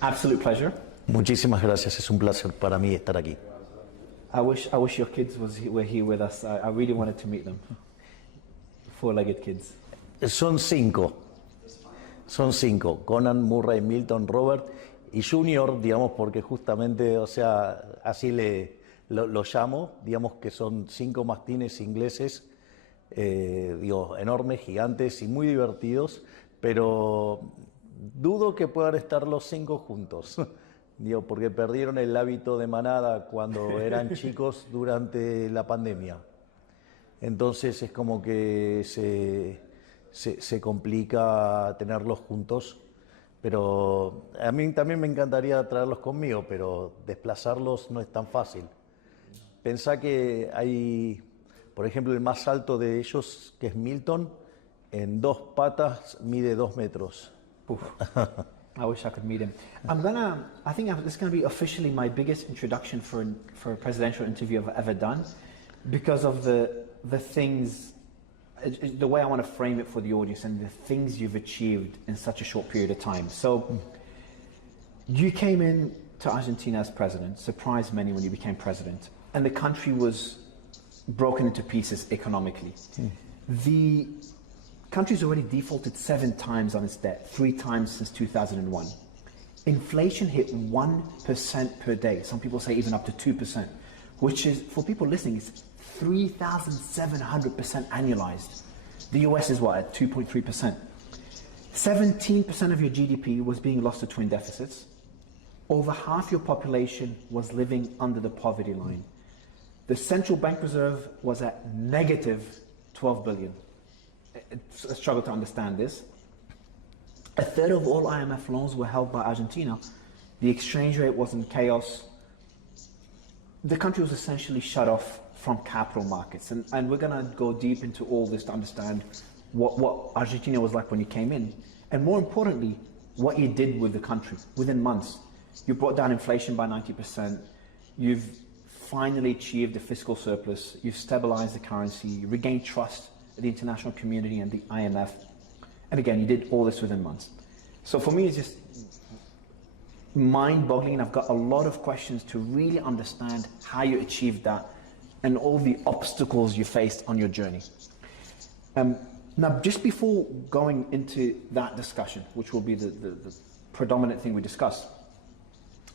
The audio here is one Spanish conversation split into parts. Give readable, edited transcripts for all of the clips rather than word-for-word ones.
Absolute pleasure. Muchísimas gracias, es un placer para mí estar aquí. I wish your kids were here with us. I really wanted to meet them. Four-legged kids. Son cinco, Conan, Murray, Milton, Robert y Junior, digamos, porque justamente, o sea, así lo llamo, digamos que son 5 mastines ingleses, digo, enormes, gigantes y muy divertidos, pero dudo que puedan estar los 5 juntos, digo, porque perdieron el hábito de manada cuando eran chicos durante la pandemia. Entonces es como que se complica tenerlos juntos, pero a mí también me encantaría traerlos conmigo, pero desplazarlos no es tan fácil. Pensá que hay, por ejemplo, el más alto de ellos, que es Milton, en 2 patas mide 2 metros. Oof. I wish I could meet him. I think this is gonna be officially my biggest introduction for a presidential interview I've ever done, because of the things, the way I want to frame it for the audience and the things you've achieved in such a short period of time. So, you came in to Argentina as president, surprised many when you became president, and the country was broken into pieces economically. The country's already defaulted 7 times on its debt, 3 times since 2001. Inflation hit 1% per day. Some people say even up to 2%, which is, for people listening, it's 3,700% annualized. The US is what, at 2.3%. 17% of your GDP was being lost to twin deficits. Over half your population was living under the poverty line. The central bank reserve was at negative 12 billion. It's a struggle to understand this. A third of all IMF loans were held by Argentina. The exchange rate was in chaos. The country was essentially shut off from capital markets. And we're going to go deep into all this to understand what Argentina was like when you came in. And more importantly, what you did with the country within months. You brought down inflation by 90%. You've finally achieved a fiscal surplus. You've stabilized the currency. You regained trust of the international community and the IMF. And again, you did all this within months. So for me, it's just mind-boggling. I've got a lot of questions to really understand how you achieved that and all the obstacles you faced on your journey. Now, just before going into that discussion, which will be the predominant thing we discuss,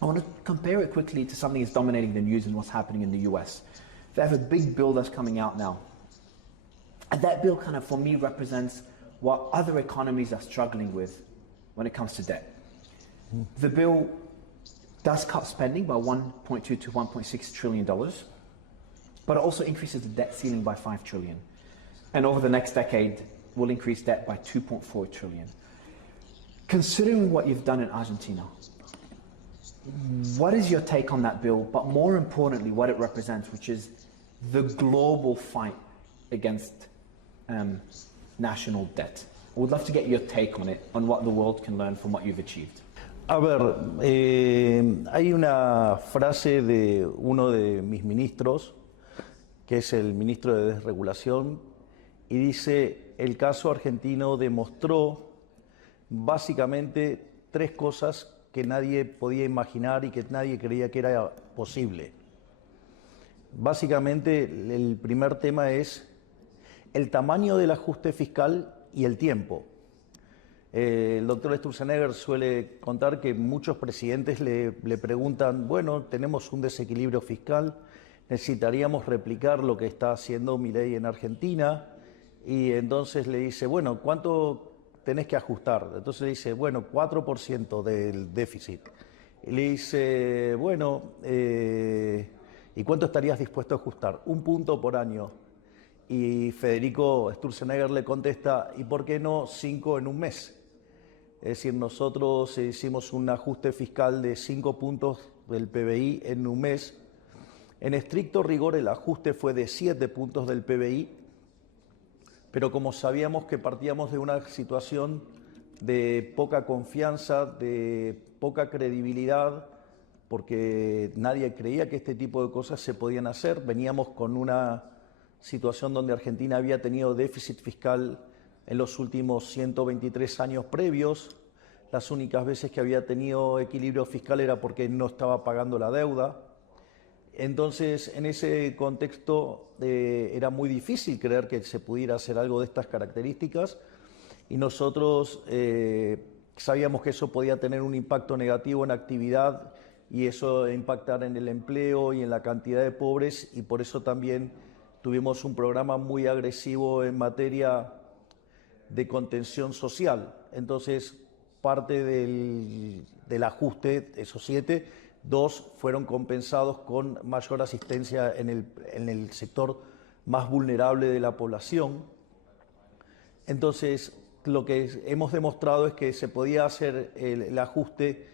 I want to compare it quickly to something that's dominating the news and what's happening in the US. They have a big bill that's coming out now. And that bill kind of, for me, represents what other economies are struggling with when it comes to debt. The bill does cut spending by $1.2 to $1.6 trillion, but it also increases the debt ceiling by $5 trillion. And over the next decade, will increase debt by $2.4 trillion. Considering what you've done in Argentina, what is your take on that bill, but more importantly, what it represents, which is the global fight against national debt? I would love to get your take on it, on what the world can learn from what you've achieved. A ver, hay una frase de uno de mis ministros, que es el ministro de Desregulación, y dice: el caso argentino demostró básicamente 3 cosas que nadie podía imaginar y que nadie creía que era posible. Básicamente, el primer tema es el tamaño del ajuste fiscal y el tiempo. El doctor Sturzenegger suele contar que muchos presidentes le preguntan: bueno, tenemos un desequilibrio fiscal, necesitaríamos replicar lo que está haciendo Milei en Argentina, y entonces le dice: bueno, ¿cuánto tenés que ajustar? Entonces le dice: bueno, 4% del déficit. Y le dice: bueno, ¿y cuánto estarías dispuesto a ajustar? 1 punto por año. Y Federico Sturzenegger le contesta: ¿y por qué no 5 en un mes? Es decir, nosotros hicimos un ajuste fiscal de 5 puntos del PBI en un mes. En estricto rigor, el ajuste fue de 7 puntos del PBI, pero como sabíamos que partíamos de una situación de poca confianza, de poca credibilidad, porque nadie creía que este tipo de cosas se podían hacer, veníamos con una situación donde Argentina había tenido déficit fiscal en los últimos 123 años previos, Las únicas veces que había tenido equilibrio fiscal era porque no estaba pagando la deuda. Entonces, en ese contexto era muy difícil creer que se pudiera hacer algo de estas características y nosotros sabíamos que eso podía tener un impacto negativo en actividad y eso impactar en el empleo y en la cantidad de pobres, y por eso también tuvimos un programa muy agresivo en materia de contención social. Entonces, parte del ajuste, esos 7, 2 fueron compensados con mayor asistencia en el sector más vulnerable de la población. Entonces, lo que hemos demostrado es que se podía hacer el ajuste,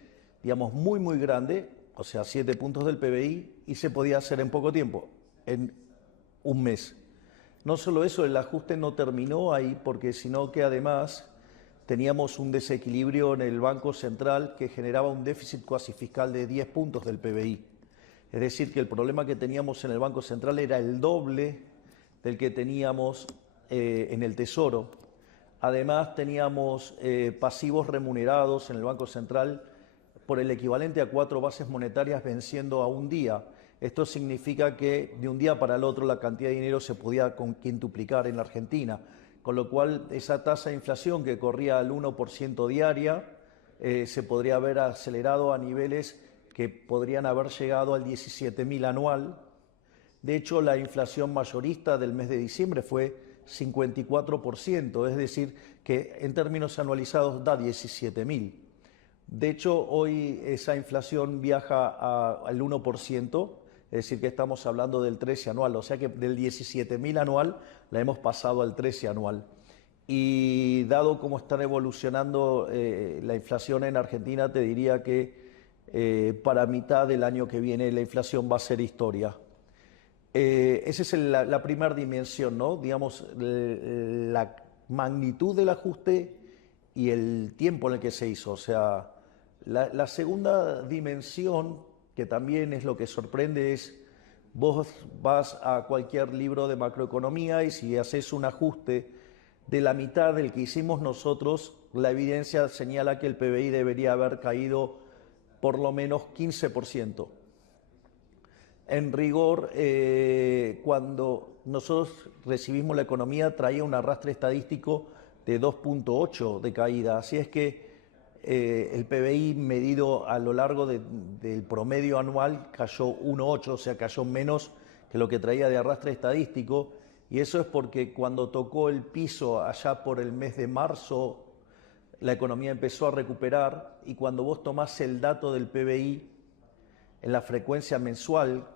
digamos, muy, muy grande, o sea, 7 puntos del PBI, y se podía hacer en poco tiempo, en un mes. No solo eso, el ajuste no terminó ahí, porque sino que además teníamos un desequilibrio en el Banco Central que generaba un déficit cuasi fiscal de 10 puntos del PBI. Es decir, que el problema que teníamos en el Banco Central era el doble del que teníamos en el Tesoro. Además, teníamos pasivos remunerados en el Banco Central por el equivalente a 4 bases monetarias venciendo a un día. Esto significa que de un día para el otro la cantidad de dinero se podía quintuplicar en la Argentina, con lo cual esa tasa de inflación que corría al 1% diaria se podría haber acelerado a niveles que podrían haber llegado al 17.000 anual. De hecho, la inflación mayorista del mes de diciembre fue 54%, es decir, que en términos anualizados da 17.000. De hecho, hoy esa inflación viaja al 1%, es decir, que estamos hablando del 13 anual, o sea que del 17.000 anual la hemos pasado al 13 anual. Y dado cómo están evolucionando la inflación en Argentina, te diría que para mitad del año que viene la inflación va a ser historia. Esa es la primera dimensión, ¿no? Digamos, la magnitud del ajuste y el tiempo en el que se hizo. O sea, la segunda dimensión, que también es lo que sorprende, es vos vas a cualquier libro de macroeconomía y si haces un ajuste de la mitad del que hicimos nosotros, la evidencia señala que el PBI debería haber caído por lo menos 15%. En rigor, cuando nosotros recibimos la economía, traía un arrastre estadístico de 2.8 de caída. Así es que el PBI medido a lo largo del promedio anual cayó 1.8, o sea, cayó menos que lo que traía de arrastre estadístico. Y eso es porque cuando tocó el piso allá por el mes de marzo, la economía empezó a recuperar, y cuando vos tomás el dato del PBI, en la frecuencia mensual,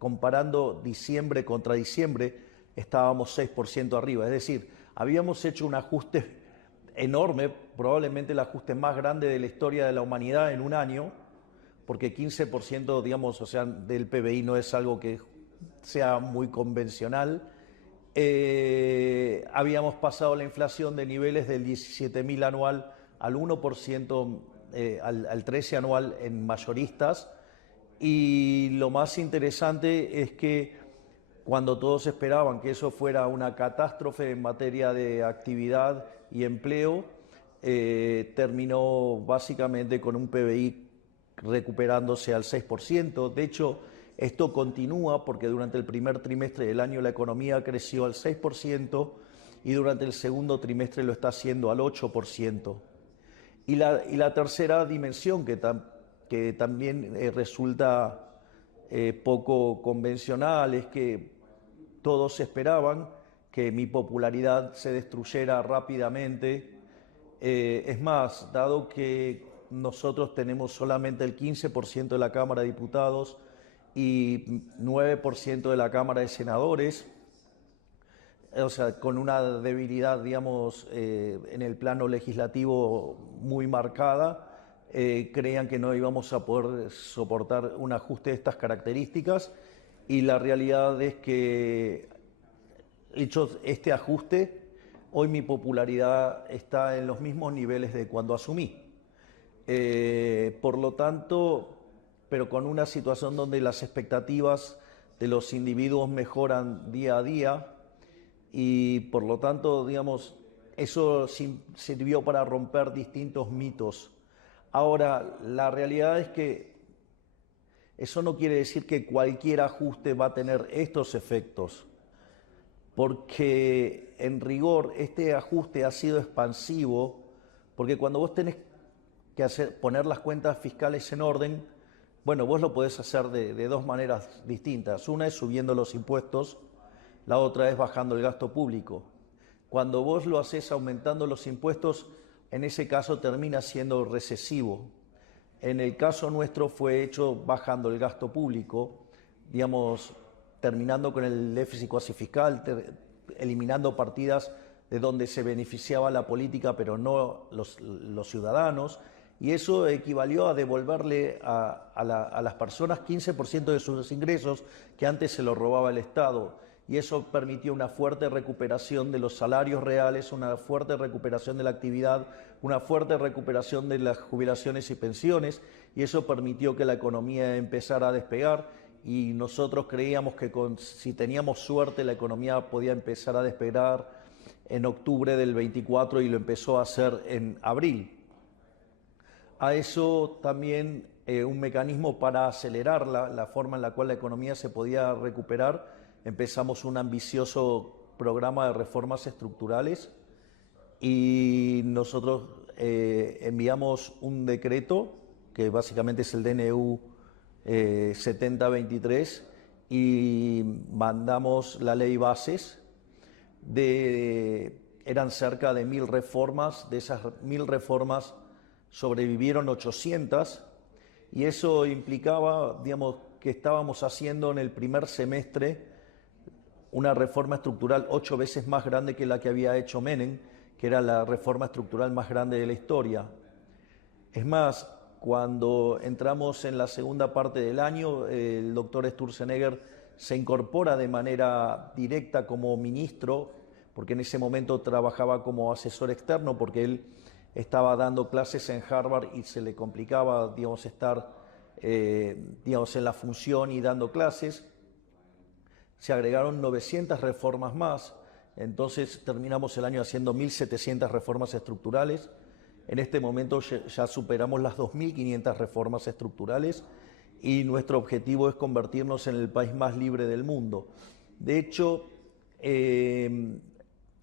comparando diciembre contra diciembre, estábamos 6% arriba. Es decir, habíamos hecho un ajuste enorme, probablemente el ajuste más grande de la historia de la humanidad en un año, porque 15%, digamos, o sea, del PBI no es algo que sea muy convencional. Habíamos pasado la inflación de niveles del 17.000 anual al 1%, al 13 anual en mayoristas. Y lo más interesante es que cuando todos esperaban que eso fuera una catástrofe en materia de actividad y empleo, terminó básicamente con un PBI recuperándose al 6%. De hecho, esto continúa porque durante el primer trimestre del año la economía creció al 6% y durante el segundo trimestre lo está haciendo al 8%. Y la tercera dimensión que también resulta poco convencional es que todos esperaban que mi popularidad se destruyera rápidamente. Es más, dado que nosotros tenemos solamente el 15% de la Cámara de Diputados y 9% de la Cámara de Senadores, o sea, con una debilidad, digamos, en el plano legislativo muy marcada, creían que no íbamos a poder soportar un ajuste de estas características, y la realidad es que, hecho este ajuste, hoy mi popularidad está en los mismos niveles de cuando asumí. Por lo tanto, pero con una situación donde las expectativas de los individuos mejoran día a día, y por lo tanto, digamos, eso sirvió para romper distintos mitos Ahora, la realidad es que eso no quiere decir que cualquier ajuste va a tener estos efectos, porque en rigor este ajuste ha sido expansivo, porque cuando vos tenés que poner las cuentas fiscales en orden, bueno, vos lo podés hacer de dos maneras distintas. Una es subiendo los impuestos, la otra es bajando el gasto público. Cuando vos lo haces aumentando los impuestos, en ese caso termina siendo recesivo. En el caso nuestro fue hecho bajando el gasto público, digamos, terminando con el déficit cuasi fiscal, eliminando partidas de donde se beneficiaba la política, pero no los ciudadanos, y eso equivalió a devolverle a las personas 15% de sus ingresos que antes se lo robaba el Estado. Y eso permitió una fuerte recuperación de los salarios reales, una fuerte recuperación de la actividad, una fuerte recuperación de las jubilaciones y pensiones, y eso permitió que la economía empezara a despegar, y nosotros creíamos que si teníamos suerte la economía podía empezar a despegar en octubre del 24 y lo empezó a hacer en abril. A eso también un mecanismo para acelerar la forma en la cual la economía se podía recuperar. Empezamos un ambicioso programa de reformas estructurales y nosotros enviamos un decreto, que básicamente es el DNU 7023, y mandamos la ley bases. Eran cerca de 1000 reformas, de esas 1000 reformas sobrevivieron 800, y eso implicaba, digamos, que estábamos haciendo en el primer semestre una reforma estructural 8 veces más grande que la que había hecho Menem, que era la reforma estructural más grande de la historia. Es más, cuando entramos en la segunda parte del año, el doctor Sturzenegger se incorpora de manera directa como ministro, porque en ese momento trabajaba como asesor externo, porque él estaba dando clases en Harvard y se le complicaba, digamos, estar digamos, en la función y dando clases. Se agregaron 900 reformas más, entonces terminamos el año haciendo 1700 reformas estructurales. En este momento ya superamos las 2500 reformas estructurales y nuestro objetivo es convertirnos en el país más libre del mundo. De hecho,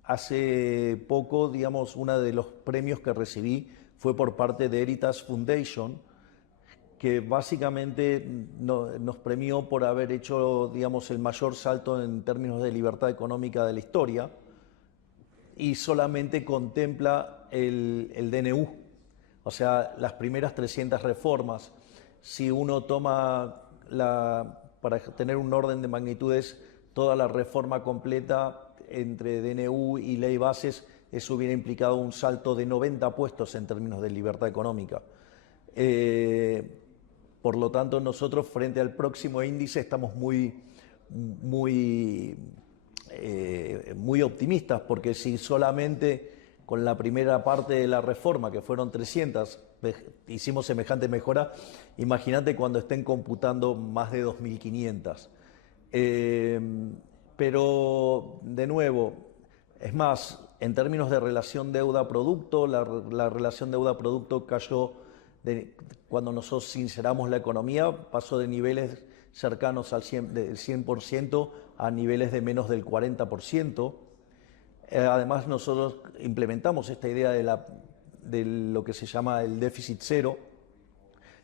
hace poco, digamos, uno de los premios que recibí fue por parte de Heritage Foundation, que básicamente nos premió por haber hecho, digamos, el mayor salto en términos de libertad económica de la historia, y solamente contempla el DNU, o sea, las primeras 300 reformas. Si uno toma, para tener un orden de magnitudes, toda la reforma completa entre DNU y ley bases, eso hubiera implicado un salto de 90 puestos en términos de libertad económica. Por lo tanto, nosotros frente al próximo índice estamos muy optimistas, porque si solamente con la primera parte de la reforma, que fueron 300, hicimos semejante mejora, imagínate cuando estén computando más de 2500. Pero, de nuevo, es más, en términos de relación deuda-producto, la relación deuda-producto cayó, cuando nosotros sinceramos la economía, pasó de niveles cercanos al 100% a niveles de menos del 40%. Además, nosotros implementamos esta idea de lo que se llama el déficit cero.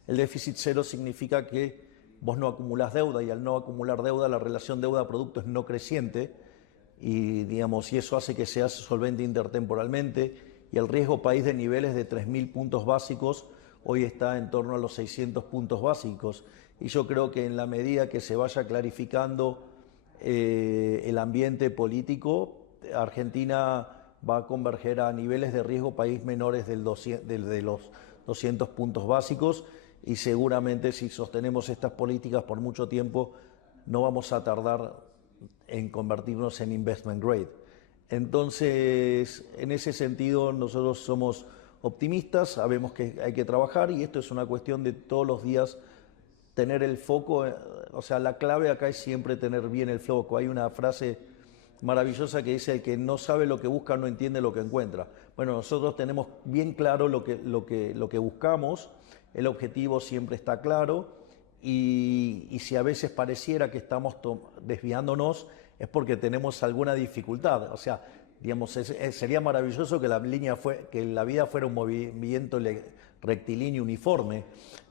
El déficit cero significa que vos no acumulás deuda, y al no acumular deuda, la relación deuda-producto es no creciente, y, digamos, y eso hace que seas solvente intertemporalmente, y el riesgo país de niveles de 3000 puntos básicos hoy está en torno a los 600 puntos básicos. Y yo creo que en la medida que se vaya clarificando el ambiente político, Argentina va a converger a niveles de riesgo país menores de los 200 puntos básicos, y seguramente si sostenemos estas políticas por mucho tiempo no vamos a tardar en convertirnos en investment grade. Entonces, en ese sentido, nosotros somos optimistas, sabemos que hay que trabajar, y esto es una cuestión de todos los días tener el foco. O sea, la clave acá es siempre tener bien el foco. Hay una frase maravillosa que dice: el que no sabe lo que busca no entiende lo que encuentra. Bueno, nosotros tenemos bien claro lo que buscamos, el objetivo siempre está claro, y si a veces pareciera que estamos desviándonos es porque tenemos alguna dificultad. O sea, digamos, sería maravilloso que la vida fuera un movimiento rectilíneo uniforme,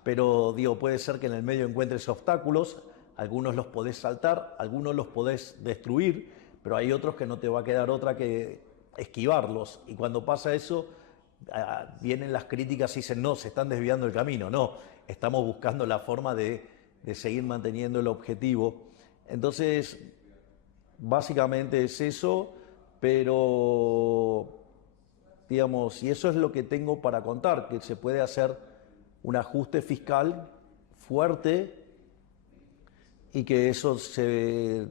pero digo, puede ser que en el medio encuentres obstáculos, algunos los podés saltar, algunos los podés destruir, pero hay otros que no te va a quedar otra que esquivarlos. Y cuando pasa eso, vienen las críticas y dicen: no, se están desviando el camino. No, estamos buscando la forma de seguir manteniendo el objetivo. Entonces, básicamente es eso, pero digamos, y eso es lo que tengo para contar, que se puede hacer un ajuste fiscal fuerte y que eso se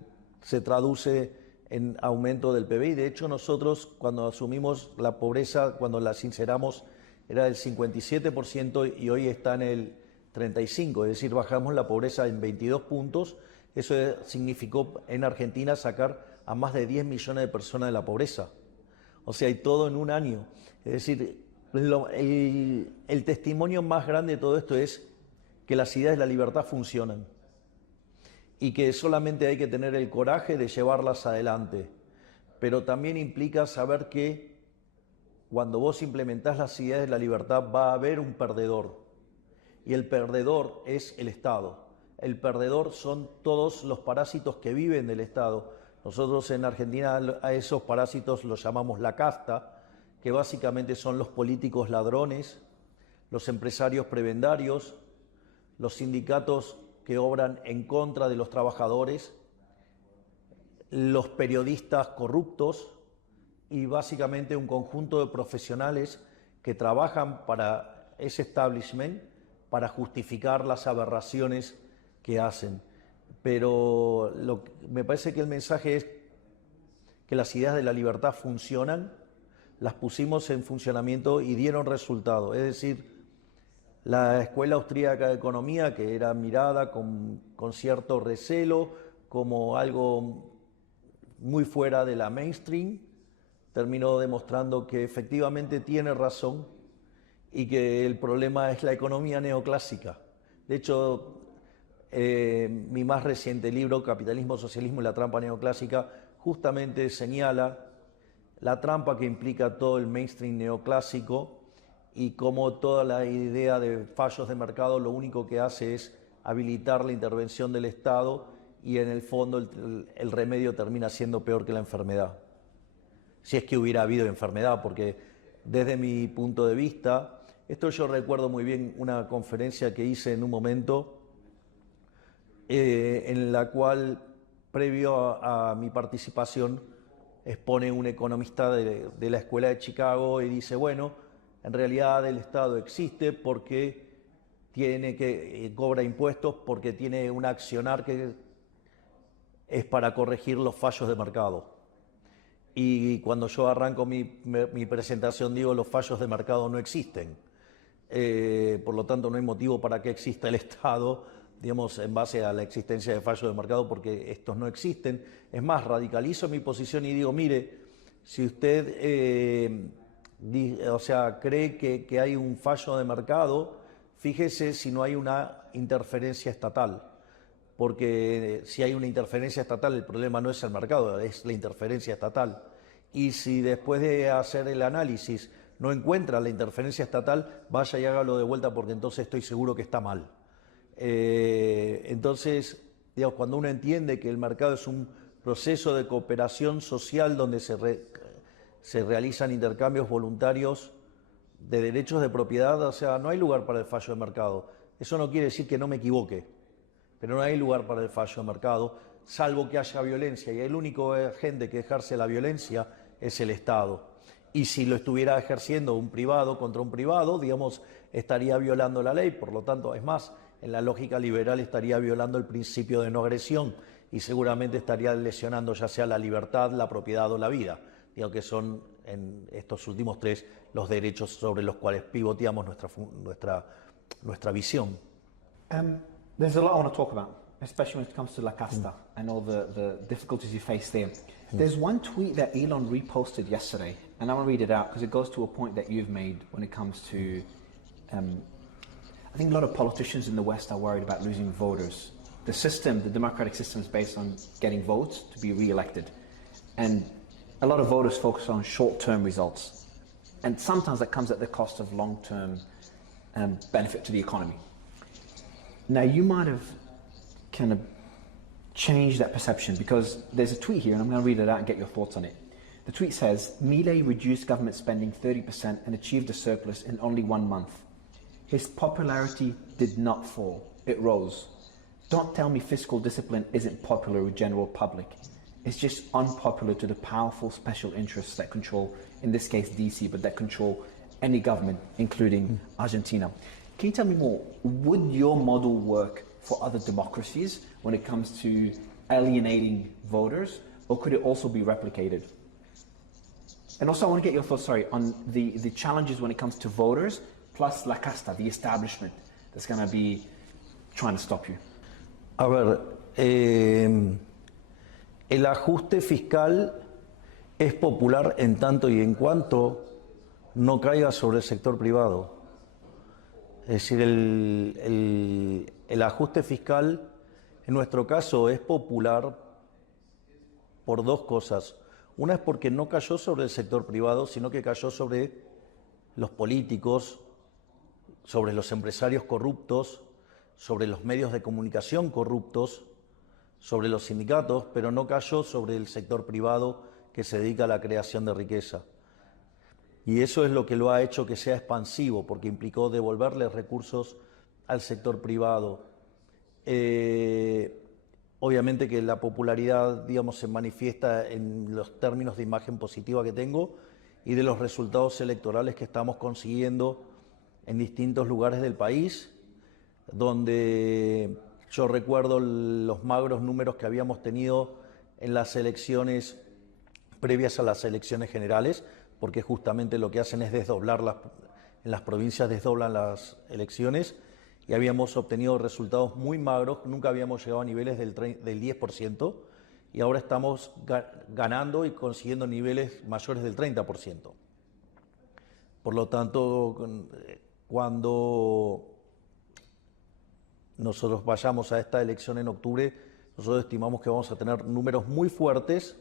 traduce en aumento del PBI. De hecho, nosotros cuando asumimos la pobreza, cuando la sinceramos, era del 57% y hoy está en el 35%, es decir, bajamos la pobreza en 22 puntos. Eso significó en Argentina sacar a más de 10 millones de personas de la pobreza. O sea, y todo en un año. Es decir, el testimonio más grande de todo esto es que las ideas de la libertad funcionan y que solamente hay que tener el coraje de llevarlas adelante. Pero también implica saber que cuando vos implementás las ideas de la libertad va a haber un perdedor, y el perdedor es el Estado. El perdedor son todos los parásitos que viven del Estado. Nosotros en Argentina a esos parásitos los llamamos la casta, que básicamente son los políticos ladrones, los empresarios prebendarios, los sindicatos que obran en contra de los trabajadores, los periodistas corruptos y básicamente un conjunto de profesionales que trabajan para ese establishment para justificar las aberraciones que hacen. Pero me parece que el mensaje es que las ideas de la libertad funcionan, las pusimos en funcionamiento y dieron resultado. Es decir, la Escuela Austríaca de Economía, que era mirada con cierto recelo como algo muy fuera de la mainstream, terminó demostrando que efectivamente tiene razón y que el problema es la economía neoclásica. De hecho, mi más reciente libro, Capitalismo, Socialismo y la trampa neoclásica, justamente señala la trampa que implica todo el mainstream neoclásico y cómo toda la idea de fallos de mercado lo único que hace es habilitar la intervención del Estado y en el fondo el remedio termina siendo peor que la enfermedad. Si es que hubiera habido enfermedad, porque desde mi punto de vista, esto yo recuerdo muy bien una conferencia que hice en un momento en la cual, previo a mi participación, expone un economista de la Escuela de Chicago y dice: bueno, en realidad el Estado existe porque cobra impuestos, porque tiene un accionar que es para corregir los fallos de mercado. Y cuando yo arranco mi presentación digo: los fallos de mercado no existen. Por lo tanto, no hay motivo para que exista el Estado, digamos, en base a la existencia de fallos de mercado, porque estos no existen. Es más, radicalizo mi posición y digo: mire, si usted cree que hay un fallo de mercado, fíjese si no hay una interferencia estatal. Porque si hay una interferencia estatal, el problema no es el mercado, es la interferencia estatal. Y si después de hacer el análisis no encuentra la interferencia estatal, vaya y hágalo de vuelta, porque entonces estoy seguro que está mal. Entonces, digamos, cuando uno entiende que el mercado es un proceso de cooperación social donde se realizan intercambios voluntarios de derechos de propiedad, o sea, no hay lugar para el fallo de mercado. Eso no quiere decir que no me equivoque, pero no hay lugar para el fallo de mercado, salvo que haya violencia, y el único agente que ejerce la violencia es el Estado. Y si lo estuviera ejerciendo un privado contra un privado, digamos, estaría violando la ley. Por lo tanto, es más, en la lógica liberal estaría violando el principio de no agresión y seguramente estaría lesionando ya sea la libertad, la propiedad o la vida. Digo que son en estos últimos tres los derechos sobre los cuales pivoteamos nuestra visión. There's a lot I want to talk about especially when it comes to La Casta and all the difficulties you face there. There's one tweet that Elon reposted yesterday, and I want to read it out because it goes to a point that you've made when it comes to, I think a lot of politicians in the West are worried about losing voters. The system, the democratic system, is based on getting votes to be re-elected. And a lot of voters focus on short-term results. And sometimes that comes at the cost of long-term benefit to the economy. Now, you might have kind of changed that perception because there's a tweet here, and I'm going to read it out and get your thoughts on it. The tweet says, Milei reduced government spending 30% and achieved a surplus in only 1 month. His popularity did not fall, it rose. Don't tell me fiscal discipline isn't popular with general public. It's just unpopular to the powerful special interests that control, in this case DC, but that control any government, including Argentina. Can you tell me more? Would your model work for other democracies when it comes to alienating voters, or could it also be replicated? And also I want to get your thoughts, on the challenges when it comes to voters, plus La Casta, the establishment that's going to be trying to stop you. A ver, el ajuste fiscal es popular en tanto y en cuanto no caiga sobre el sector privado. Es decir, el ajuste fiscal en nuestro caso es popular por dos cosas. Una es porque no cayó sobre el sector privado, sino que cayó sobre los políticos, sobre los empresarios corruptos, sobre los medios de comunicación corruptos, sobre los sindicatos, pero no cayó sobre el sector privado que se dedica a la creación de riqueza. Y eso es lo que lo ha hecho que sea expansivo, porque implicó devolverle recursos al sector privado. Obviamente que la popularidad, digamos, se manifiesta en los términos de imagen positiva que tengo y de los resultados electorales que estamos consiguiendo en distintos lugares del país, donde yo recuerdo los magros números que habíamos tenido en las elecciones previas a las elecciones generales, porque justamente lo que hacen es desdoblar en las provincias desdoblan las elecciones, y habíamos obtenido resultados muy magros, nunca habíamos llegado a niveles del 10%, y ahora estamos ganando y consiguiendo niveles mayores del 30%. Por lo tanto, cuando nosotros vayamos a esta elección en octubre, nosotros estimamos que vamos a tener números muy fuertes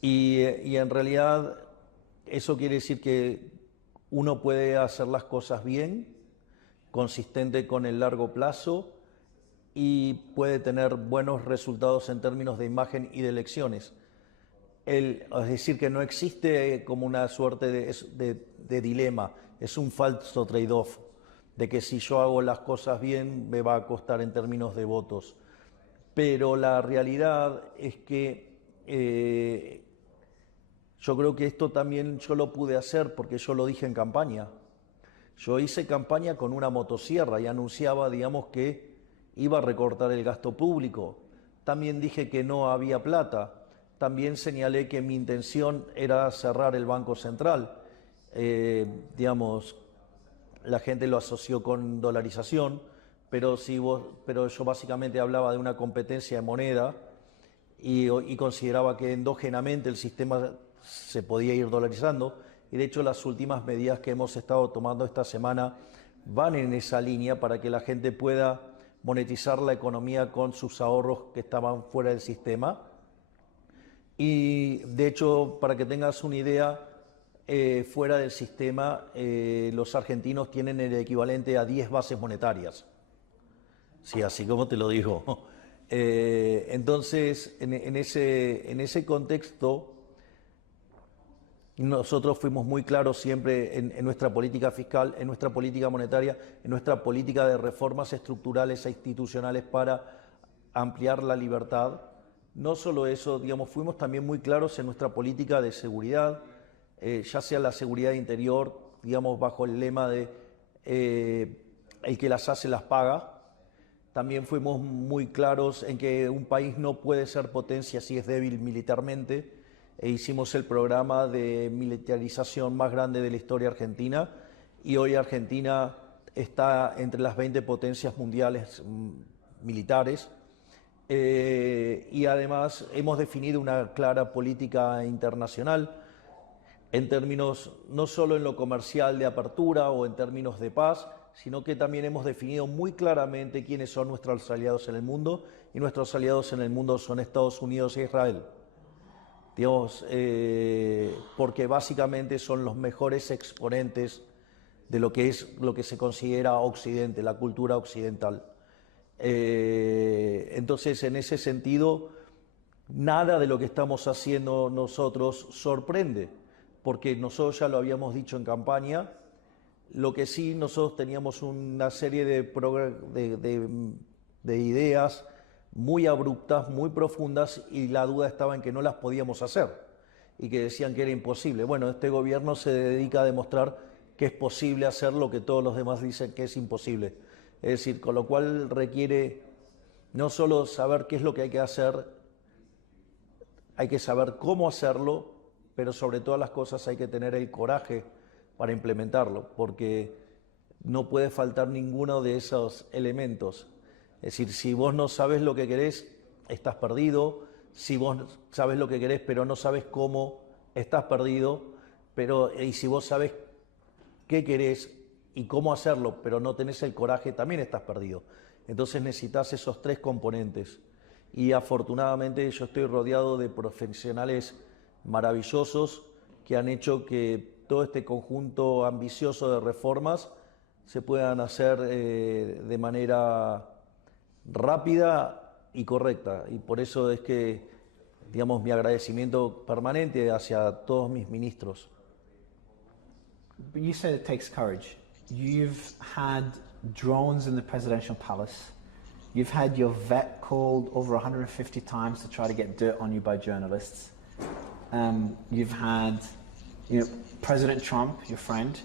y en realidad eso quiere decir que uno puede hacer las cosas bien, consistente con el largo plazo y puede tener buenos resultados en términos de imagen y de elecciones. Es decir, que no existe como una suerte de dilema, es un falso trade-off, de que si yo hago las cosas bien me va a costar en términos de votos. Pero la realidad es que yo creo que esto también yo lo pude hacer porque yo lo dije en campaña. Yo hice campaña con una motosierra y anunciaba, digamos, que iba a recortar el gasto público. También dije que no había plata. También señalé que mi intención era cerrar el Banco Central. Digamos, la gente lo asoció con dolarización, pero yo básicamente hablaba de una competencia de moneda y consideraba que endógenamente el sistema se podía ir dolarizando, y de hecho las últimas medidas que hemos estado tomando esta semana van en esa línea para que la gente pueda monetizar la economía con sus ahorros que estaban fuera del sistema. Y de hecho, para que tengas una idea, fuera del sistema, los argentinos tienen el equivalente a 10 bases monetarias. Sí, así como te lo digo. Entonces, en ese contexto, nosotros fuimos muy claros siempre en nuestra política fiscal, en nuestra política monetaria, en nuestra política de reformas estructurales e institucionales para ampliar la libertad. No solo eso, digamos, fuimos también muy claros en nuestra política de seguridad, ya sea la seguridad interior, digamos, bajo el lema de el que las hace las paga. También fuimos muy claros en que un país no puede ser potencia si es débil militarmente, e hicimos el programa de militarización más grande de la historia argentina, y hoy Argentina está entre las 20 potencias mundiales militares. Y además hemos definido una clara política internacional en términos no solo en lo comercial de apertura o en términos de paz, sino que también hemos definido muy claramente quiénes son nuestros aliados en el mundo, y nuestros aliados en el mundo son Estados Unidos e Israel. Digamos, porque básicamente son los mejores exponentes de lo que es lo que se considera Occidente, la cultura occidental. Entonces, en ese sentido, nada de lo que estamos haciendo nosotros sorprende, porque nosotros ya lo habíamos dicho en campaña. Lo que sí, nosotros teníamos una serie de ideas muy abruptas, muy profundas, y la duda estaba en que no las podíamos hacer y que decían que era imposible. Bueno, este gobierno se dedica a demostrar que es posible hacer lo que todos los demás dicen que es imposible. Es decir, con lo cual requiere no solo saber qué es lo que hay que hacer, hay que saber cómo hacerlo, pero sobre todas las cosas hay que tener el coraje para implementarlo, porque no puede faltar ninguno de esos elementos. Es decir, si vos no sabes lo que querés, estás perdido. Si vos sabes lo que querés, pero no sabes cómo, estás perdido. Y si vos sabes qué querés y cómo hacerlo, pero no tenés el coraje, también estás perdido. Entonces necesitas esos tres componentes. Y afortunadamente yo estoy rodeado de profesionales maravillosos que han hecho que todo este conjunto ambicioso de reformas se puedan hacer de manera rápida y correcta. Y por eso es que, digamos, mi agradecimiento permanente hacia todos mis ministros. But you said it takes courage. You've had drones in the presidential palace. You've had your vet called over 150 times to try to get dirt on you by journalists. You've had, President Trump, your friend,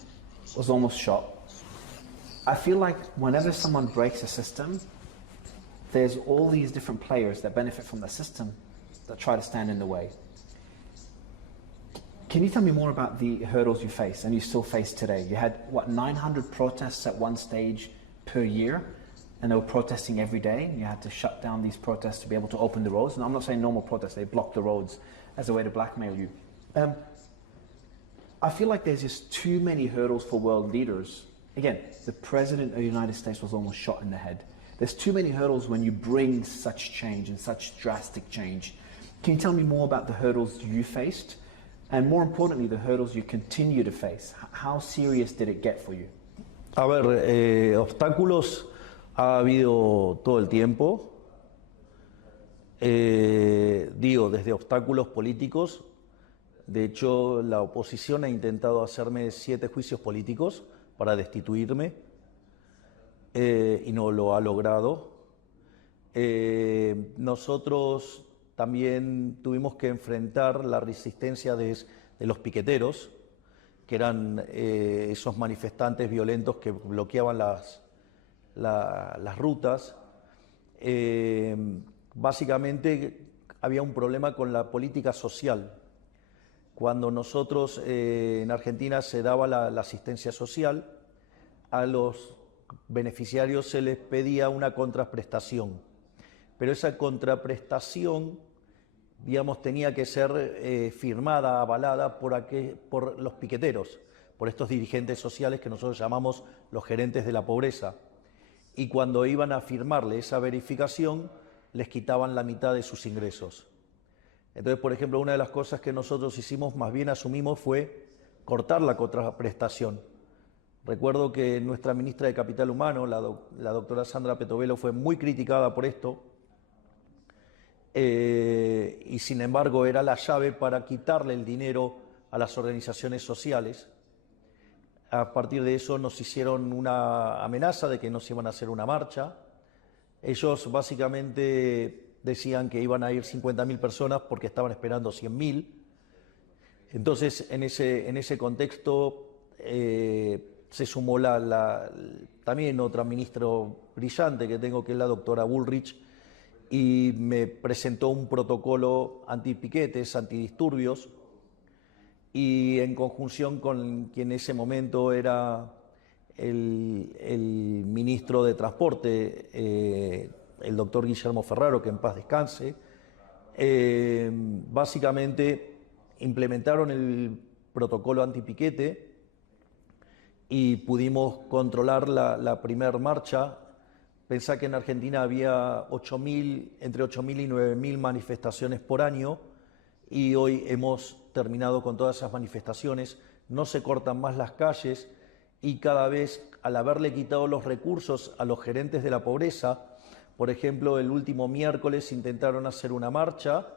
was almost shot. I feel like whenever someone breaks a system, there's all these different players that benefit from the system that try to stand in the way. Can you tell me more about the hurdles you face and you still face today? You had, 900 protests at one stage per year, and they were protesting every day. You had to shut down these protests to be able to open the roads. And I'm not saying normal protests, they blocked the roads as a way to blackmail you. I feel like there's just too many hurdles for world leaders. Again, the President of the United States was almost shot in the head. There's too many hurdles when you bring such change and such drastic change. Can you tell me more about the hurdles you faced? And more importantly, the hurdles you continue to face. How serious did it get for you? A ver, obstáculos ha habido todo el tiempo. Digo, desde obstáculos políticos. De hecho, la oposición ha intentado hacerme 7 juicios políticos para destituirme y no lo ha logrado. Nosotros también tuvimos que enfrentar la resistencia de los piqueteros, que eran esos manifestantes violentos que bloqueaban las rutas. Básicamente había un problema con la política social. Cuando nosotros en Argentina se daba la asistencia social, a los beneficiarios se les pedía una contraprestación, pero esa contraprestación, digamos, tenía que ser firmada, avalada por los piqueteros, por estos dirigentes sociales que nosotros llamamos los gerentes de la pobreza. Y cuando iban a firmarle esa verificación, les quitaban la mitad de sus ingresos. Entonces, por ejemplo, una de las cosas que nosotros hicimos, más bien asumimos, fue cortar la contraprestación. Recuerdo que nuestra ministra de Capital Humano, la doctora Sandra Petovelo, fue muy criticada por esto, y sin embargo era la llave para quitarle el dinero a las organizaciones sociales. A partir de eso nos hicieron una amenaza de que nos iban a hacer una marcha. Ellos básicamente decían que iban a ir 50.000 personas porque estaban esperando 100.000. Entonces, en ese contexto se sumó también otra ministra brillante que tengo, que es la doctora Bullrich, y me presentó un protocolo antipiquetes, antidisturbios, y en conjunción con quien en ese momento era el ministro de Transporte, el doctor Guillermo Ferraro, que en paz descanse, básicamente implementaron el protocolo antipiquete y pudimos controlar la primera marcha. Pensá que en Argentina había entre 8.000 y 9.000 manifestaciones por año y hoy hemos terminado con todas esas manifestaciones, no se cortan más las calles y cada vez, al haberle quitado los recursos a los gerentes de la pobreza, por ejemplo, el último miércoles intentaron hacer una marcha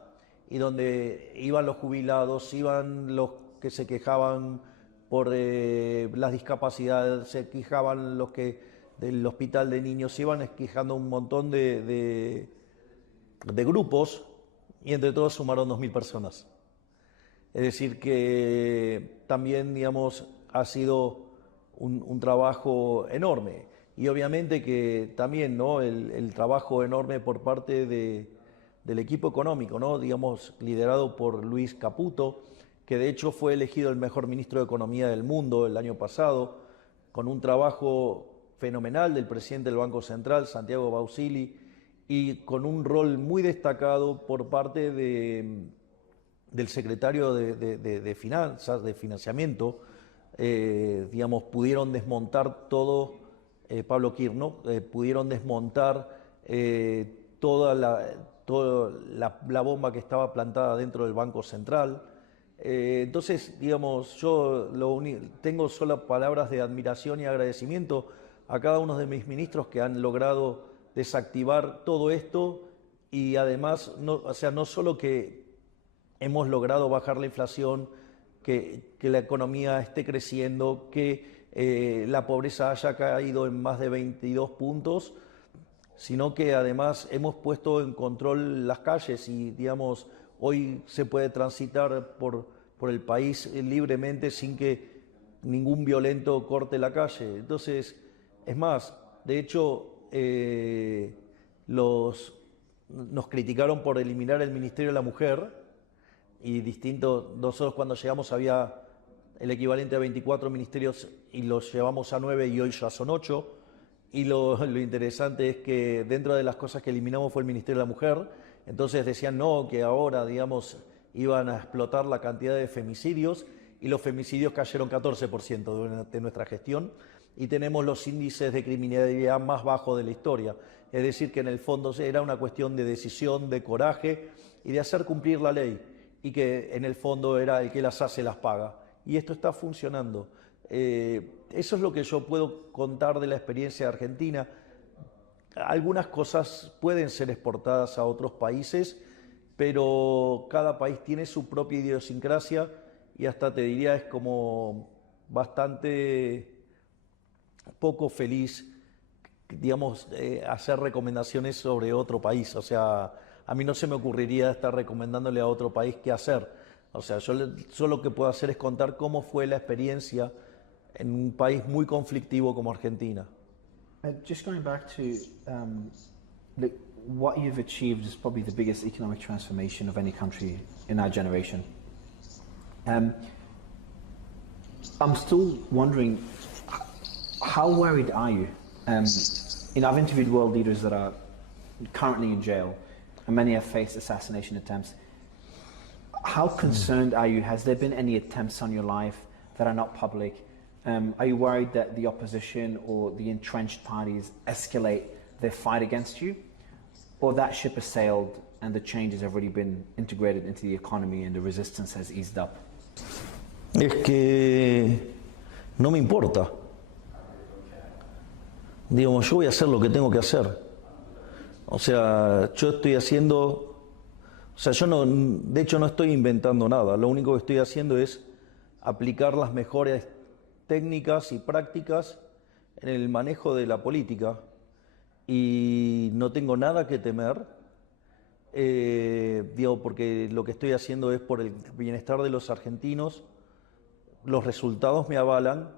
y donde iban los jubilados, iban los que se quejaban por las discapacidades, se quejaban los que del hospital de niños, se iban quejando un montón de grupos y entre todos sumaron 2.000 personas. Es decir que también, digamos, ha sido un trabajo enorme. Y obviamente que también, ¿no?, el trabajo enorme por parte del equipo económico, ¿no?, digamos, liderado por Luis Caputo, que de hecho fue elegido el mejor ministro de Economía del mundo el año pasado, con un trabajo fenomenal del presidente del Banco Central, Santiago Bausili, y con un rol muy destacado por parte del secretario de Finanzas, de Financiamiento. Digamos, pudieron desmontar todo, Pablo Kirno, pudieron desmontar toda la bomba que estaba plantada dentro del Banco Central. Entonces, digamos, yo tengo solo palabras de admiración y agradecimiento a cada uno de mis ministros que han logrado desactivar todo esto y además, no solo que hemos logrado bajar la inflación, que la economía esté creciendo, que la pobreza haya caído en más de 22 puntos, sino que además hemos puesto en control las calles y, digamos, hoy se puede transitar por el país libremente sin que ningún violento corte la calle. Entonces, es más, de hecho, nos criticaron por eliminar el Ministerio de la Mujer y nosotros cuando llegamos había el equivalente a 24 ministerios y los llevamos a 9 y hoy ya son 8. Y lo interesante es que dentro de las cosas que eliminamos fue el Ministerio de la Mujer. Entonces decían no, que ahora, digamos, iban a explotar la cantidad de femicidios y los femicidios cayeron 14% de nuestra gestión y tenemos los índices de criminalidad más bajos de la historia. Es decir, que en el fondo era una cuestión de decisión, de coraje y de hacer cumplir la ley y que en el fondo era el que las hace, las paga. Y esto está funcionando. Eso es lo que yo puedo contar de la experiencia de Argentina. Algunas cosas pueden ser exportadas a otros países, pero cada país tiene su propia idiosincrasia y hasta te diría es como bastante poco feliz, digamos, hacer recomendaciones sobre otro país. O sea, a mí no se me ocurriría estar recomendándole a otro país qué hacer. O sea, yo lo que puedo hacer es contar cómo fue la experiencia en un país muy conflictivo como Argentina. Just going back to what you've achieved is probably the biggest economic transformation of any country in our generation. I'm still wondering, how worried are you? I've interviewed world leaders that are currently in jail, and many have faced assassination attempts. How concerned are you? Has there been any attempts on your life that are not public? Are you worried that the opposition or the entrenched parties escalate their fight against you? Or that ship has sailed and the changes have already been integrated into the economy and the resistance has eased up? Es que no me importa. Digamos, yo voy a hacer lo que tengo que hacer. O sea, yo estoy haciendo... O sea, de hecho no estoy inventando nada. Lo único que estoy haciendo es aplicar las mejores técnicas y prácticas en el manejo de la política. Y no tengo nada que temer, porque lo que estoy haciendo es por el bienestar de los argentinos. Los resultados me avalan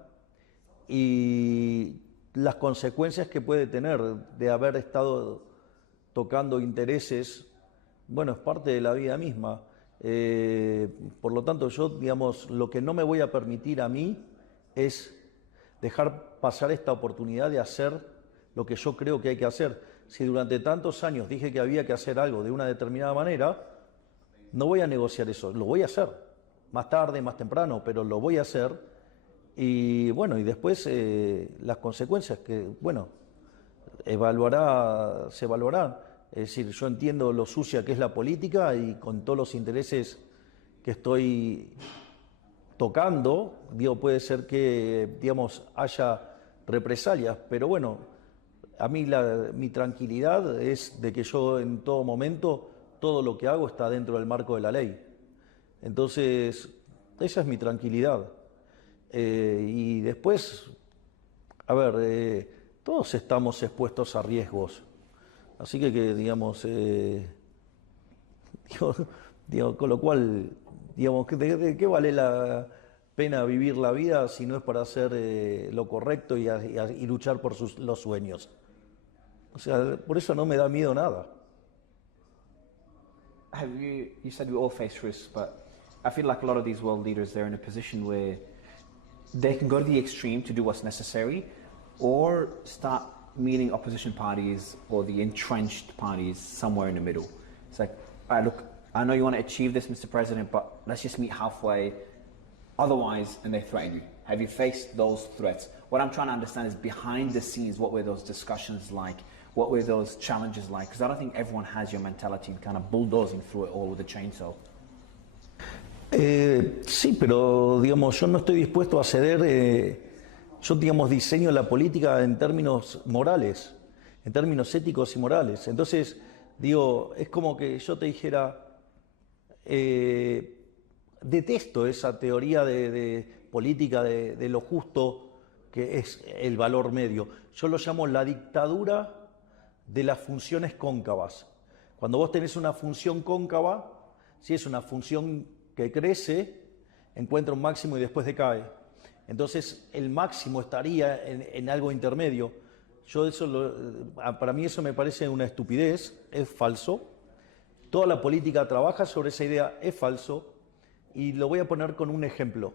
y las consecuencias que puede tener de haber estado tocando intereses, bueno, es parte de la vida misma. Por lo tanto, yo, digamos, lo que no me voy a permitir a mí es dejar pasar esta oportunidad de hacer lo que yo creo que hay que hacer. si durante tantos años dije que había que hacer algo de una determinada manera, no voy a negociar eso, lo voy a hacer. Más tarde, más temprano, pero lo voy a hacer. Y bueno, y después las consecuencias que, bueno, se evaluarán. Es decir, yo entiendo lo sucia que es la política y con todos los intereses que estoy tocando, digo, puede ser que, digamos, haya represalias, pero bueno, a mí mi tranquilidad es de que yo en todo momento, todo lo que hago está dentro del marco de la ley. Entonces, esa es mi tranquilidad. Y después, a ver, todos estamos expuestos a riesgos. Así que digamos, con lo cual, digamos, ¿de qué vale la pena vivir la vida si no es para hacer lo correcto y luchar por los sueños? O sea, por eso no me da miedo nada. You said we all face risks, but I feel like a lot of these world leaders, they're in a position where they can go to the extreme to do what's necessary, or start meeting opposition parties or the entrenched parties somewhere in the middle. It's like, all right, look, I know you want to achieve this, Mr. President, but let's just meet halfway. Otherwise, and they threaten you. Have you faced those threats? What I'm trying to understand is behind the scenes, what were those discussions like? What were those challenges like? Because I don't think everyone has your mentality of kind of bulldozing through it all with a chainsaw. Sí, pero digamos, yo no estoy dispuesto a ceder. Yo, digamos, diseño la política en términos morales, en términos éticos y morales. Entonces, digo, es como que yo te dijera, detesto esa teoría de política de lo justo, que es el valor medio. Yo lo llamo la dictadura de las funciones cóncavas. Cuando vos tenés una función cóncava, si es una función que crece, encuentra un máximo y después decae. Entonces el máximo estaría en algo intermedio. Para mí eso me parece una estupidez, es falso. Toda la política trabaja sobre esa idea, es falso. Y lo voy a poner con un ejemplo.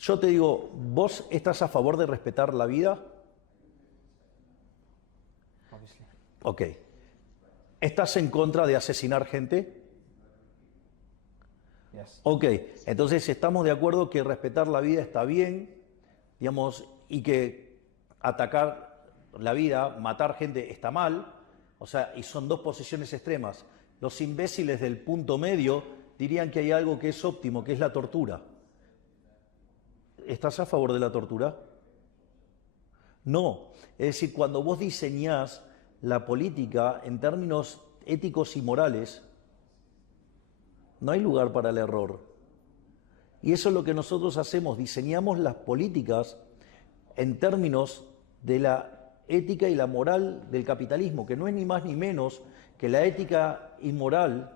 Yo te digo, ¿vos estás a favor de respetar la vida? Obviously. Ok. ¿Estás en contra de asesinar gente? Yes. Ok, entonces estamos de acuerdo que respetar la vida está bien, digamos, y que atacar la vida, matar gente está mal, o sea, y son dos posiciones extremas. Los imbéciles del punto medio dirían que hay algo que es óptimo, que es la tortura. ¿Estás a favor de la tortura? No, es decir, cuando vos diseñás la política en términos éticos y morales, no hay lugar para el error. Y eso es lo que nosotros hacemos, diseñamos las políticas en términos de la ética y la moral del capitalismo, que no es ni más ni menos que la ética y moral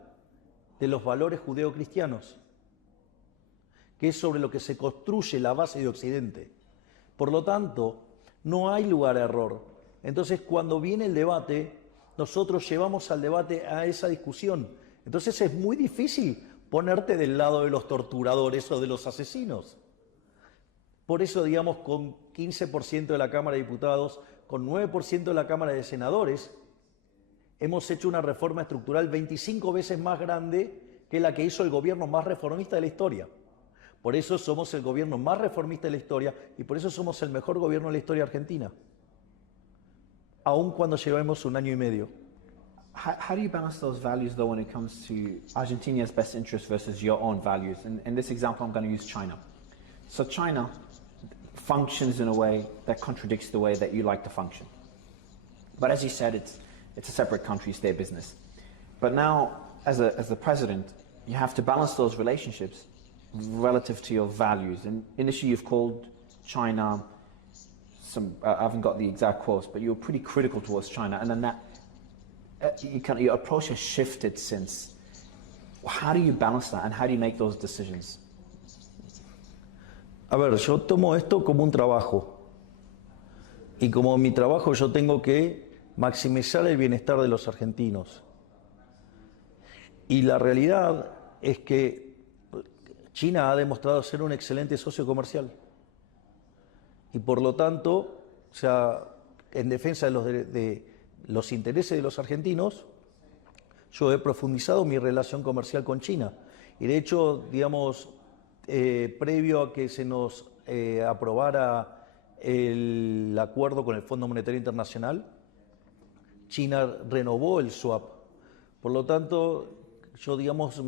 de los valores judeocristianos, que es sobre lo que se construye la base de Occidente. Por lo tanto, no hay lugar a error. Entonces, cuando viene el debate, nosotros llevamos al debate a esa discusión. Entonces es muy difícil ponerte del lado de los torturadores o de los asesinos. Por eso, digamos, con 15% de la Cámara de Diputados, con 9% de la Cámara de Senadores, hemos hecho una reforma estructural 25 veces más grande que la que hizo el gobierno más reformista de la historia. Por eso somos el gobierno más reformista de la historia y por eso somos el mejor gobierno de la historia argentina, aun cuando llevamos 1 año y medio. How do you balance those values, though, when it comes to Argentina's best interest versus your own values? In this example, I'm going to use China. So China functions in a way that contradicts the way that you like to function. But as you said, it's a separate country, it's their business. But now, as the president, you have to balance those relationships relative to your values. And initially, you've called China I haven't got the exact quotes, but you were pretty critical towards China, and then that your approach has shifted since. How do you balance that, and how do you make those decisions? A ver, yo tomo esto como un trabajo. Y como mi trabajo yo tengo que maximizar el bienestar de los argentinos. Y la realidad es que China ha demostrado ser un excelente socio comercial. Y por lo tanto, o sea, en defensa de los intereses de los argentinos, yo he profundizado mi relación comercial con China. Y de hecho, digamos, previo a que se nos aprobara el acuerdo con el Fondo Monetario Internacional, China renovó el swap. Por lo tanto, yo digamos,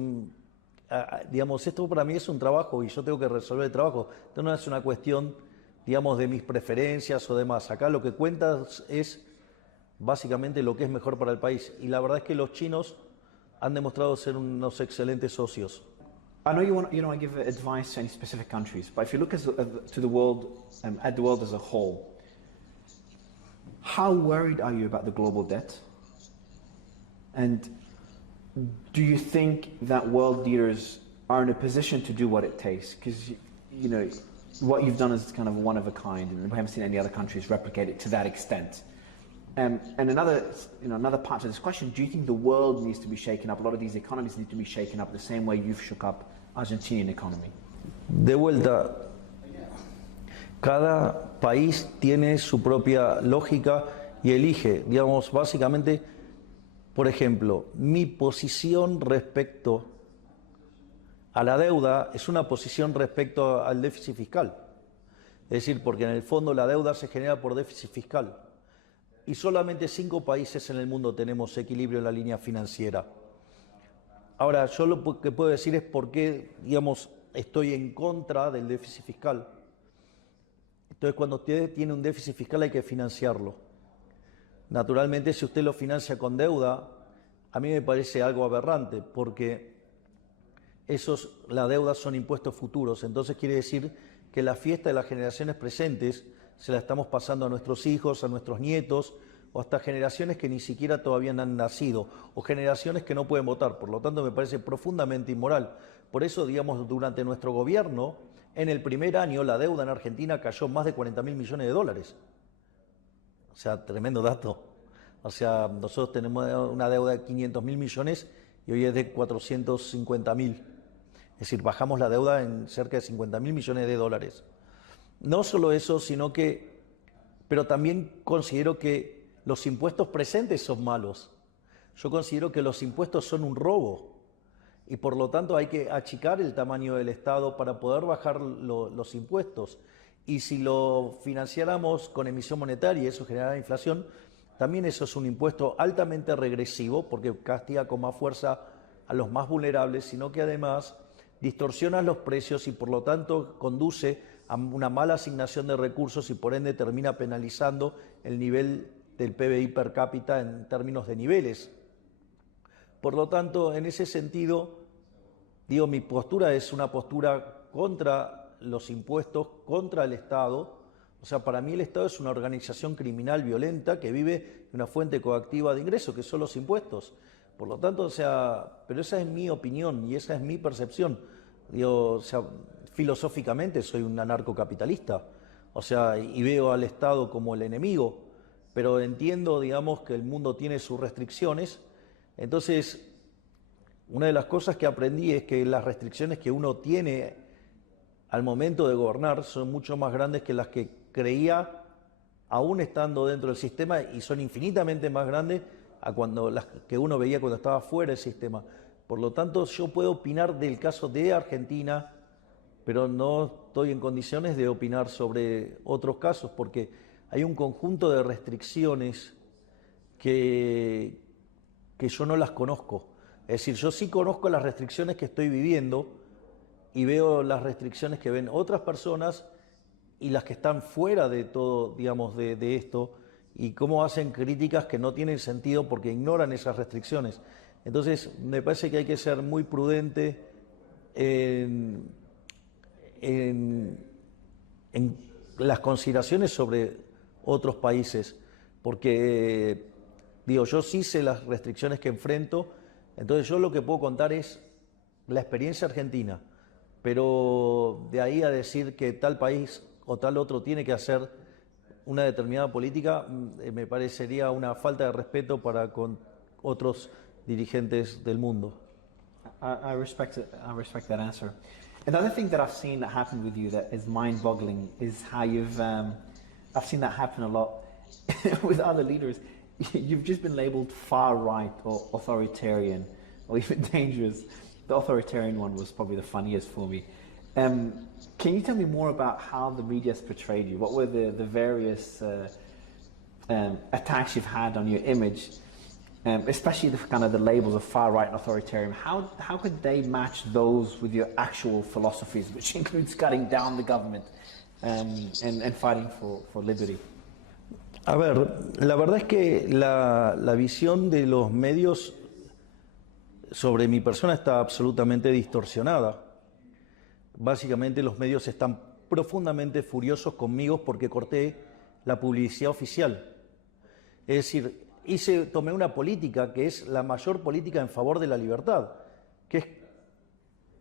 esto para mí es un trabajo y yo tengo que resolver el trabajo. Esto no es una cuestión, digamos, de mis preferencias o demás. Acá lo que cuenta es básicamente lo que es mejor para el país. Y la verdad es que los chinos han demostrado ser unos excelentes socios. I know you don't want to give advice to any specific countries, but if you look to the world, at the world as a whole, how worried are you about the global debt? And do you think that world leaders are in a position to do what it takes? Because, you know, what you've done is kind of one of a kind, and we haven't seen any other countries replicate it to that extent. And another part of this question, do you think the world needs to be shaken up? A lot of these economies need to be shaken up the same way you've shook up Argentinian economy. De vuelta, cada país tiene su propia lógica y elige, digamos, básicamente, por ejemplo, mi posición respecto a la deuda es una posición respecto al déficit fiscal. Es decir, porque en el fondo la deuda se genera por déficit fiscal. Y solamente 5 países en el mundo tenemos equilibrio en la línea financiera. Ahora, yo lo que puedo decir es por qué, digamos, estoy en contra del déficit fiscal. Entonces, cuando usted tiene un déficit fiscal hay que financiarlo. Naturalmente, si usted lo financia con deuda, a mí me parece algo aberrante, porque la deuda son impuestos futuros. Entonces quiere decir que la fiesta de las generaciones presentes se la estamos pasando a nuestros hijos, a nuestros nietos, o hasta generaciones que ni siquiera todavía han nacido, o generaciones que no pueden votar. Por lo tanto, me parece profundamente inmoral. Por eso, digamos, durante nuestro gobierno, en el primer año, la deuda en Argentina cayó más de 40.000 millones de dólares. O sea, tremendo dato. O sea, nosotros tenemos una deuda de 500.000 millones y hoy es de 450.000. Es decir, bajamos la deuda en cerca de 50.000 millones de dólares. No solo eso, sino que, pero también considero que los impuestos presentes son malos. Yo considero que los impuestos son un robo y por lo tanto hay que achicar el tamaño del Estado para poder bajar los impuestos. Y si lo financiáramos con emisión monetaria y eso generara inflación, también eso es un impuesto altamente regresivo porque castiga con más fuerza a los más vulnerables, sino que además distorsiona los precios y por lo tanto conduce a una mala asignación de recursos y por ende termina penalizando el nivel del PBI per cápita en términos de niveles. Por lo tanto, en ese sentido, digo, mi postura es una postura contra los impuestos, contra el Estado. O sea, para mí el Estado es una organización criminal violenta que vive de una fuente coactiva de ingresos, que son los impuestos. Por lo tanto, o sea, pero esa es mi opinión y esa es mi percepción. Digo, o sea, filosóficamente soy un anarcocapitalista, o sea, y veo al Estado como el enemigo, pero entiendo, digamos, que el mundo tiene sus restricciones. Entonces, una de las cosas que aprendí es que las restricciones que uno tiene al momento de gobernar son mucho más grandes que las que creía aún estando dentro del sistema y son infinitamente más grandes a las que uno veía cuando estaba fuera del sistema. Por lo tanto, yo puedo opinar del caso de Argentina, pero no estoy en condiciones de opinar sobre otros casos porque hay un conjunto de restricciones que yo no las conozco. Es decir, yo sí conozco las restricciones que estoy viviendo y veo las restricciones que ven otras personas y las que están fuera de todo, digamos, de esto y cómo hacen críticas que no tienen sentido porque ignoran esas restricciones. Entonces, me parece que hay que ser muy prudente en las consideraciones sobre otros países, porque, digo, yo sí sé las restricciones que enfrento, entonces yo lo que puedo contar es la experiencia argentina, pero de ahí a decir que tal país o tal otro tiene que hacer una determinada política, me parecería una falta de respeto para con otros dirigentes del mundo. I respect that answer. Another thing that I've seen that happen with you that is mind-boggling is how I've seen that happen a lot, with other leaders, you've just been labeled far right or authoritarian or even dangerous. The authoritarian one was probably the funniest for me. Can you tell me more about how the media has portrayed you? What were the various attacks you've had on your image, especially the kind of the labels of far right and authoritarian? How could they match those with your actual philosophies, which includes cutting down the government and fighting for liberty? A ver, la verdad es que la visión de los medios sobre mi persona está absolutamente distorsionada. Básicamente los medios están profundamente furiosos conmigo porque corté la publicidad oficial. Es decir, tomé una política que es la mayor política en favor de la libertad, que es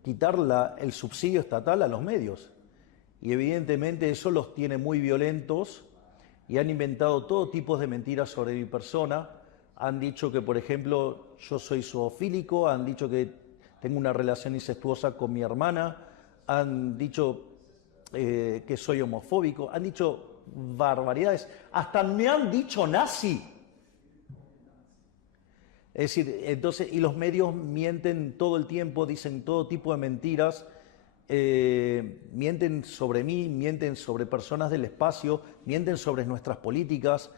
quitar el subsidio estatal a los medios. Y evidentemente eso los tiene muy violentos y han inventado todo tipo de mentiras sobre mi persona. Han dicho que, por ejemplo, yo soy zoofílico, han dicho que tengo una relación incestuosa con mi hermana, han dicho que soy homofóbico, han dicho barbaridades, hasta me han dicho nazi. Es decir, entonces, y los medios mienten todo el tiempo, dicen todo tipo de mentiras, mienten sobre mí, mienten sobre personas del espacio, mienten sobre nuestras políticas,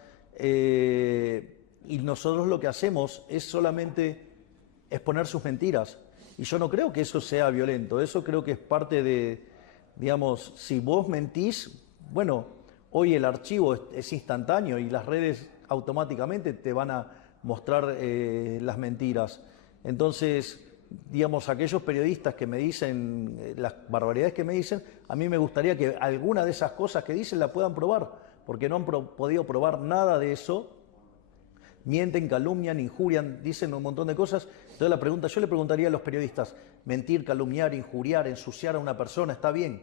y nosotros lo que hacemos es solamente exponer sus mentiras. Y yo no creo que eso sea violento, eso creo que es parte de, digamos, si vos mentís, bueno, hoy el archivo es instantáneo y las redes automáticamente te van a mostrar las mentiras. Entonces, digamos, aquellos periodistas que me dicen las barbaridades que me dicen, a mí me gustaría que alguna de esas cosas que dicen la puedan probar, porque no han podido probar nada de eso. Mienten, calumnian, injurian, dicen un montón de cosas. Entonces yo le preguntaría a los periodistas, mentir, calumniar, injuriar, ensuciar a una persona, ¿está bien?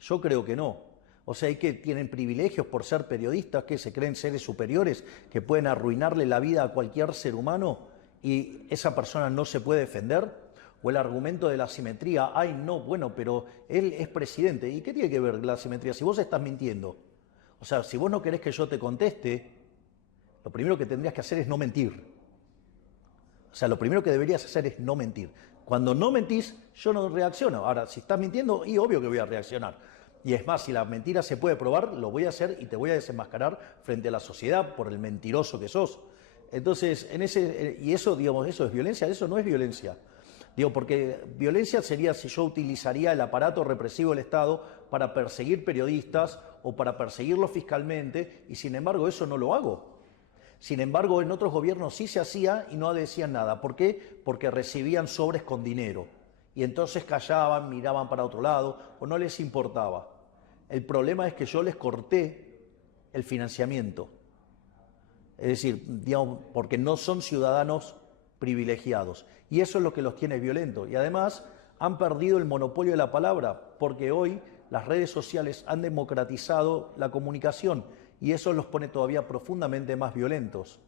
Yo creo que no. O sea, hay que tienen privilegios por ser periodistas, que se creen seres superiores, que pueden arruinarle la vida a cualquier ser humano y esa persona no se puede defender. O el argumento de la asimetría, ay no, bueno, pero él es presidente. ¿Y qué tiene que ver la asimetría? Si vos estás mintiendo, o sea, si vos no querés que yo te conteste, lo primero que tendrías que hacer es no mentir. O sea, lo primero que deberías hacer es no mentir. Cuando no mentís, yo no reacciono. Ahora, si estás mintiendo, y obvio que voy a reaccionar. Y es más, si la mentira se puede probar, lo voy a hacer y te voy a desenmascarar frente a la sociedad por el mentiroso que sos. Entonces, y eso, digamos, ¿eso es violencia? Eso no es violencia. Digo, porque violencia sería si yo utilizaría el aparato represivo del Estado para perseguir periodistas o para perseguirlos fiscalmente, y sin embargo eso no lo hago. Sin embargo, en otros gobiernos sí se hacía y no decían nada. ¿Por qué? Porque recibían sobres con dinero. Y entonces callaban, miraban para otro lado o no les importaba. El problema es que yo les corté el financiamiento. Es decir, digamos, porque no son ciudadanos privilegiados. Y eso es lo que los tiene violentos. Y además han perdido el monopolio de la palabra, porque hoy las redes sociales han democratizado la comunicación y eso los pone todavía profundamente más violentos.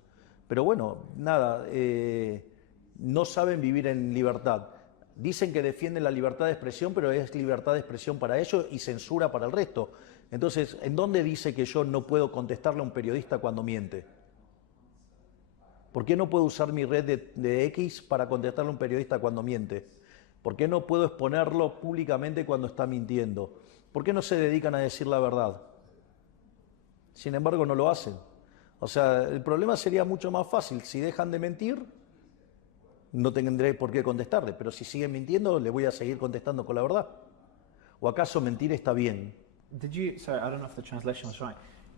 Pero bueno, nada, no saben vivir en libertad. Dicen que defienden la libertad de expresión, pero es libertad de expresión para ellos y censura para el resto. Entonces, ¿en dónde dice que yo no puedo contestarle a un periodista cuando miente? ¿Por qué no puedo usar mi red de X para contestarle a un periodista cuando miente? ¿Por qué no puedo exponerlo públicamente cuando está mintiendo? ¿Por qué no se dedican a decir la verdad? Sin embargo, no lo hacen. O sea, el problema sería mucho más fácil. Si dejan de mentir, no tendré por qué contestarle. Pero si siguen mintiendo, le voy a seguir contestando con la verdad. ¿O acaso mentir está bien? Sorry, I don't know if the translation was right.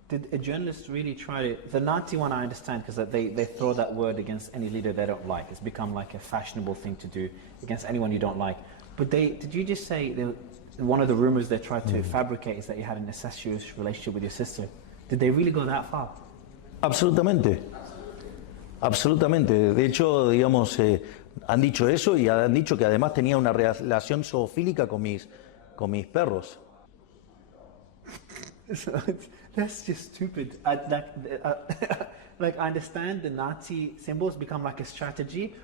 Did a journalist really try to... The Nazi one I understand because they throw that word against any leader they don't like. It's become like a fashionable thing to do against anyone you don't like. But did you just say one of the rumors they tried to fabricate is that you had an incestuous relationship with your sister? Did they really go that far? Absolutamente. Absolutamente. De hecho, digamos, han dicho eso y han dicho que además tenía una relación zoofílica con mis perros. That's just stupid. Like, I understand the Nazi symbols become like a strategy,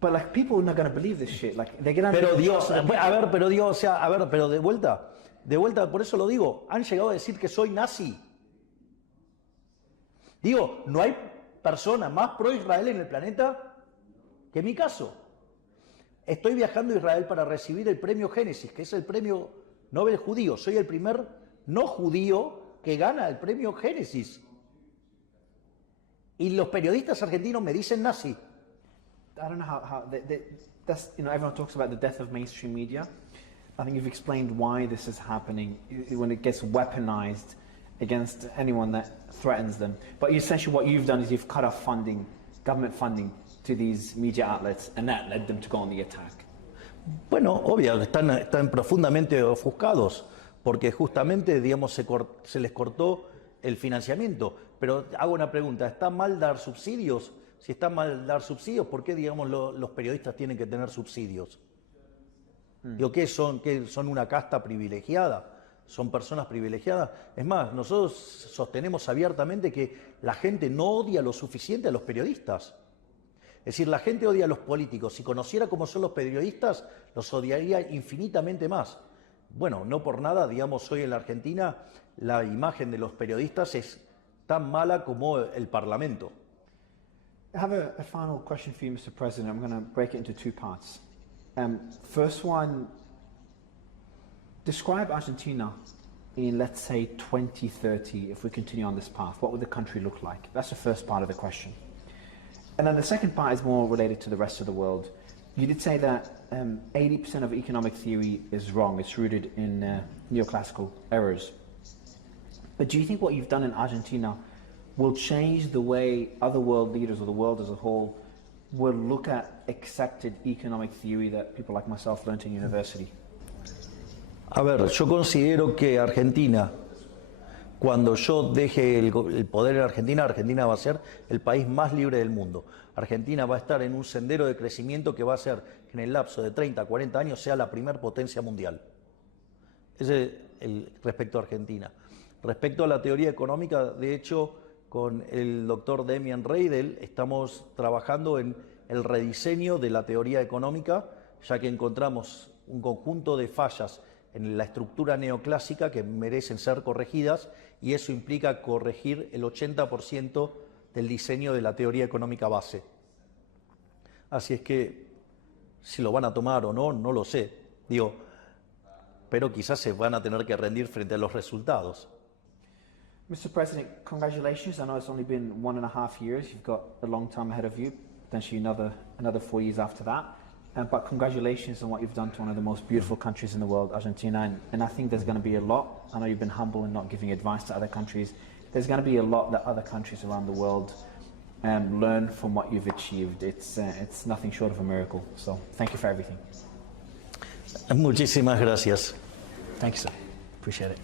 but like people are not going to believe this shit. Like they're going to. Pero Dios, pero de vuelta, por eso lo digo. Han llegado a decir que soy nazi. Digo, no hay persona más pro-Israel en el planeta que mi caso. Estoy viajando a Israel para recibir el premio Génesis, que es el premio Nobel judío. Soy el primer no judío que gana el premio Génesis. Y los periodistas argentinos me dicen nazi. I don't know how that's, you know, everyone talks about the death of mainstream media. I think you've explained why this is happening when it gets weaponized against anyone that threatens them. But essentially what you've done is you've cut off funding, government funding to these media outlets, and that led them to go on the attack. Bueno, obvio, están profundamente ofuscados, porque justamente, digamos, se les cortó el financiamiento. Pero hago una pregunta, ¿está mal dar subsidios? Si está mal dar subsidios, ¿por qué, digamos, los periodistas tienen que tener subsidios? Digo, ¿qué son una casta privilegiada? ¿Son personas privilegiadas? Es más, nosotros sostenemos abiertamente que la gente no odia lo suficiente a los periodistas. Es decir, la gente odia a los políticos. Si conociera cómo son los periodistas, los odiaría infinitamente más. Bueno, no por nada, digamos, hoy en la Argentina la imagen de los periodistas es tan mala como el Parlamento. I have a final question for you, Mr. President. I'm going to break it into two parts. First one, describe Argentina in, let's say, 2030, if we continue on this path. What would the country look like? That's the first part of the question. And then the second part is more related to the rest of the world. You did say that 80% of economic theory is wrong. It's rooted in neoclassical errors. But do you think what you've done in Argentina will change the way other world leaders or the world as a whole will look at accepted economic theory that people like myself learned in university? A ver, yo considero que Argentina, cuando yo deje el poder en Argentina, Argentina va a ser el país más libre del mundo. Argentina va a estar en un sendero de crecimiento que va a hacer que en el lapso de 30, 40 años sea la primer potencia mundial. Ese es respecto a Argentina. Respecto a la teoría económica, de hecho, con el doctor Demian Reidel estamos trabajando en el rediseño de la teoría económica, ya que encontramos un conjunto de fallas en la estructura neoclásica que merecen ser corregidas, y eso implica corregir el 80% del diseño de la teoría económica base. Así es que si lo van a tomar o no, no lo sé. Digo, pero quizás se van a tener que rendir frente a los resultados. Mr. President, congratulations. I know it's only been 1.5 years. You've got a long time ahead of you, potentially another 4 years after that. But congratulations on what you've done to one of the most beautiful countries in the world, Argentina. And I think there's going to be a lot. I know you've been humble in not giving advice to other countries. There's going to be a lot that other countries around the world learn from what you've achieved. It's nothing short of a miracle. So thank you for everything. Muchísimas gracias. Thank you, sir. Appreciate it.